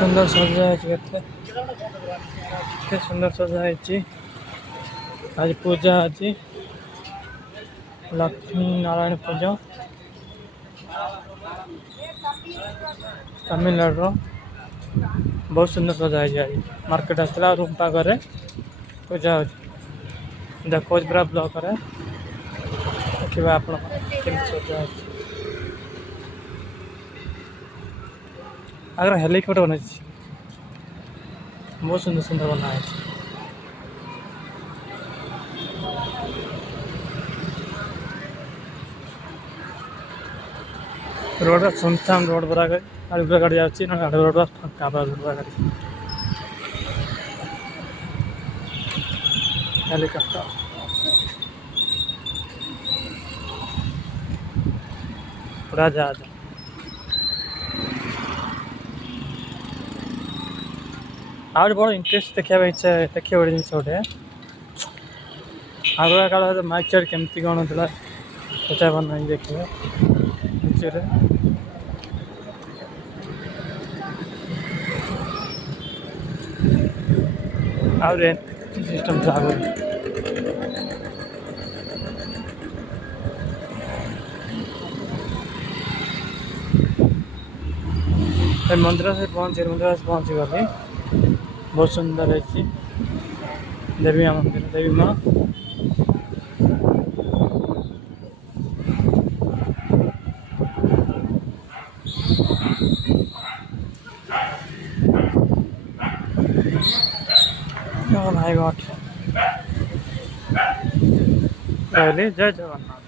सुंदर सजा है सुंदर सजा है आज पूजा आज लक्ष्मी नारायण पूजा तमिलनाडु बहुत सुंदर सजा है आज मार्केट आसला रूम पाखे पूजा हो देखो पूरा ब्लॉक है देखा आप सजा आगे हेलीकॉप्टर बना बहुत सुंदर सुंदर बना है रोड सुनसान रोड पूरा आड़ गाड़ी जाऊँगी ना आड़ रोड फाँका रोड गाड़ी हेलीकॉप्टर पूरा जहाज आगे बड़ा इंटरेस्ट देखा इच्छा देखिए गोटे जिन गोटे आगुआ काल माइक चार्ट केमती कौन होता सेटा बना देखिए नीचे सिस्टम आगे मंदिर से पहुँची गली बहुत सुंदर है देवी माँ मंदिर देवी माँ Oh my God. जय जगन्नाथ।